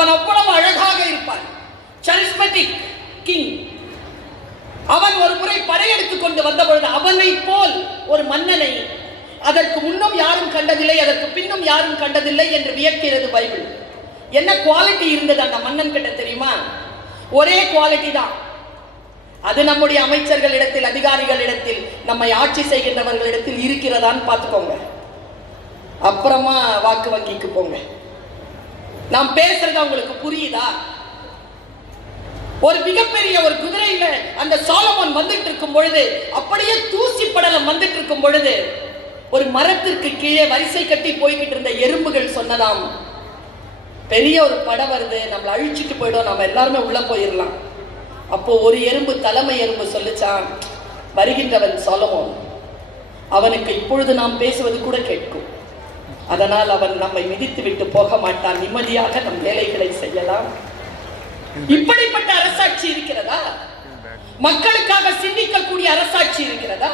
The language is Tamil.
அவன் அவ்வளவு அழகாக இருப்பான். சாரிஸ்மேட்டிக் கிங். அவன் ஒரு முறை படையெடுத்துக் கொண்டு வந்த பொழுது அவனை போல் ஒரு மன்னனை அதற்கு முன்னும் யாரும் கண்டதில்லை, அதற்கு பின்னும் யாரும் கண்டதில்லை என்று வியக்கிறது பைபிள். என்ன குவாலிட்டி இருந்தது அந்த மன்னன் கிட்ட தெரியுமா? ஒரே குவாலிட்டி தான். அது நம்முடைய அமைச்சர்களிடத்தில், அதிகாரிகளிடத்தில், நம்மை ஆட்சி செய்கின்றவர்களிடத்தில் இருக்கிறதான்னு பார்த்துக்கோங்க. அப்புறமா வாக்கு வங்கிக்கு போங்க. நாம் பேசுறது உங்களுக்கு புரியுதா? ஒரு மிகப்பெரிய ஒரு குதிரையில அந்த சாலமோன் வந்துட்டு இருக்கும் பொழுது, அப்படியே தூசி படலம் வந்துட்டு இருக்கும் பொழுது, ஒரு மரத்திற்கு கீழே வரிசை கட்டி போய்கிட்டு இருந்த எறும்புகள் சொன்னதாம், பெரிய ஒரு படம் வருது, நம்மளை அழிச்சிட்டு போயிடும், நம்ம எல்லாருமே உள்ள போயிடலாம். அப்போ ஒரு எறும்பு, தலைமை எறும்பு சொல்லிச்சான், வருகின்றவன் சாலமோன், அவனுக்கு இப்பொழுது நாம் பேசுவது கூட கேட்கும், அதனால் அவன் நம்மை மிதித்து விட்டு போக மாட்டான், நிம்மதியாக நம் வேலைகளை செய்யலாம். இப்படிப்பட்ட அரசாட்சி இருக்கிறதா? மக்களுக்காக சிந்திக்கக்கூடிய அரசாட்சி இருக்கிறதா?